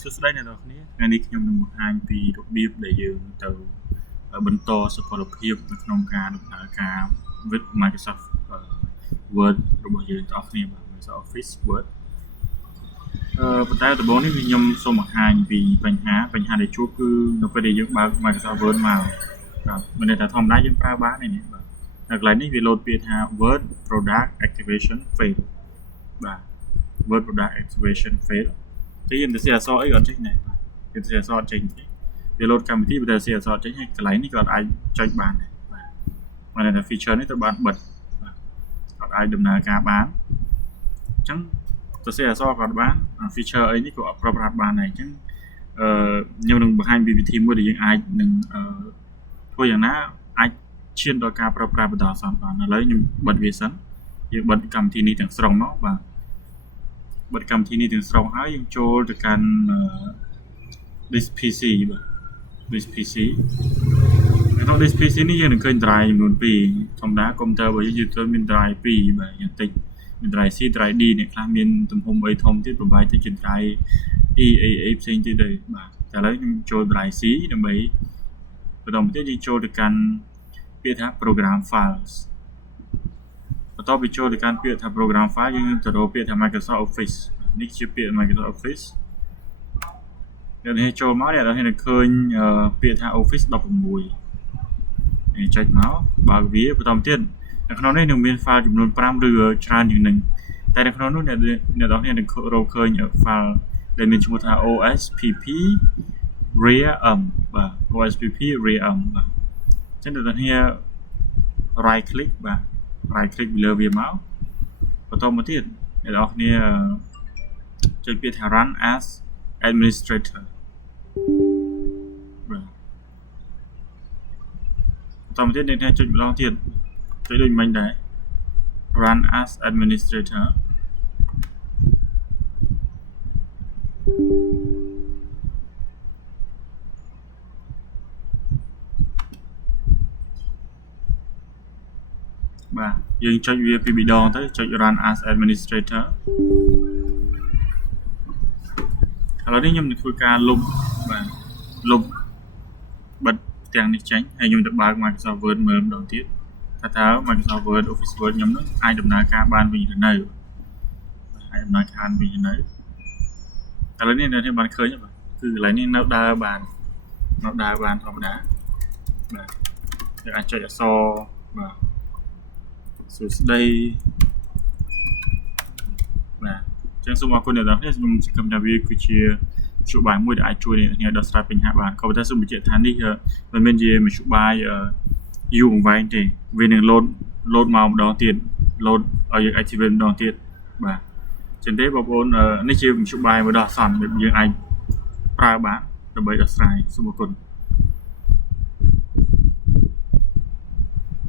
សួស្តីអ្នកនរគ្នាថ្ងៃនេះខ្ញុំនឹងបង្ហាញពីរបៀបដែលយើងទៅបន្តសុខភាពនៅក្នុងការដំណើរការ with Microsoft Word របស់យើងទាំងអស់គ្នាបាទ Microsoft Office Word ប៉ុន្តែដំបូងនេះខ្ញុំសូមបង្ហាញពីបញ្ហាដែលជួបគឺនៅពេលដែលយើងបើក Microsoft Word មកបាទមិនន័យថាធម្មតាយើងប្រើបានទេនេះបាទនៅកន្លែងនេះវាលោតពាក្យថា Word Product Activation Fail បាទ Word Product Activation Fail ទីយើងទៅសេអក្សរអីក៏អត់ចេញដែរបាទយើងសេអក្សរអត់ចេញទេវាលោតកម្មវិធីបើតែសេអក្សរអត់ចេញហើយកន្លែងនេះក៏អាចចុចបានដែរបាទមិនន័យថា feature នេះត្រូវបានបិទបាទអត់អាចដំណើរការបានអញ្ចឹងទៅសេអក្សរក៏បាន feature អីនេះក៏អត់ប្រើប្រាស់បានដែរអញ្ចឹងខ្ញុំនឹងបង្ហាញពីវិធីមួយដែលយើងអាចនឹងធ្វើយ៉ាងណាអាចឈានដល់ការប្រើប្រាស់បន្តអាសន្នបានឥឡូវខ្ញុំបិទវាសិនយើងបិទកម្មវិធីនេះទាំងស្រុងមកបាទបិទកម្មវិធីនេះទាំងស្រុងហើយយើងចូលទៅកាន់ this PC បាទ this PC ក្នុង this PC នេះយើងនឹងឃើញ drive ចំនួន2ធម្មតាកុំព្យូទ័ររបស់យើងត្រូវមាន drive 2បាទយ៉ាងតិចមាន drive C drive D អ្នកខ្លះមានទំហំអីធំទៀតប្រហែលទៅជា drive EAA ផ្សេងទៀតដែរបាទតែឥឡូវខ្ញុំចូល drive C ដើម្បីបន្តមកទៀតយើងចូលទៅកាន់ពាក្យថា program files បន្ទាប់ពីចូលទៅកាន់ពាក្យថា program file យើងទៅរកពាក្យថា Microsoft Office នេះជាពាក្យ Microsoft Office យើងនេះចូលមកនេះយើងនឹងឃើញពាក្យថា Office 16នេះចុចមកបើកវាបន្តទៀតនៅក្នុងនេះនឹងមាន file ចំនួន5ឬច្រើនជាងនេះតែនៅក្នុងនោះអ្នកនរគ្នានឹងរកឃើញ file ដែលមានឈ្មោះថា OSPP ream បាទ OSPP ream បាទអញ្ចឹងអ្នកនរគ្នា right click បាទ right click លើវាមកបន្តមកទៀតអ្នកនរគ្នាចុចពាក្យថា run as administrator បាទបន្តមកទៀតអ្នកនរចុចម្ដងទៀតចុចដូចមិញដែរ run as administrator បាទយើងចុចវាពីរដងទៅចុច run as administrator ឥឡូវនេះខ្ញុំនឹងធ្វើការលុបបាទលុបបិទទាំងនេះចេញហើយខ្ញុំទៅបើក Microsoft Word មើលម្ដងទៀតថាតើ Microsoft Word Office Word ខ្ញុំនឹងអាចដំណើរការបានវិញឬនៅអាចដំណើរការវិញឬនៅឥឡូវនេះនៅនេះបានឃើញបាទគឺកន្លែងនេះនៅដើរបានធម្មតាបាទយើងអាចចុចអក្សរបាទសួស្តីបាទអញ្ចឹងសូមអរគុណអ្នកនរគ្នាខ្ញុំសង្ឃឹមថាវាគឺជាមធ្យោបាយមួយដែលអាចជួយអ្នកនរគ្នាដោះស្រាយបញ្ហាបានក៏ប៉ុន្តែសូមបញ្ជាក់ថានេះមិនមែនជាមធ្យោបាយយូរអង្វែងទេវានឹងload មកម្ដងទៀតload ឲ្យយើង activate ម្ដងទៀតបាទអញ្ចឹងទេបងប្អូននេះជាមធ្យោបាយមួយដ៏អាសន្នដែលយើងអាចប្រើបានដើម្បីដោះស្រាយសូមអរគុណ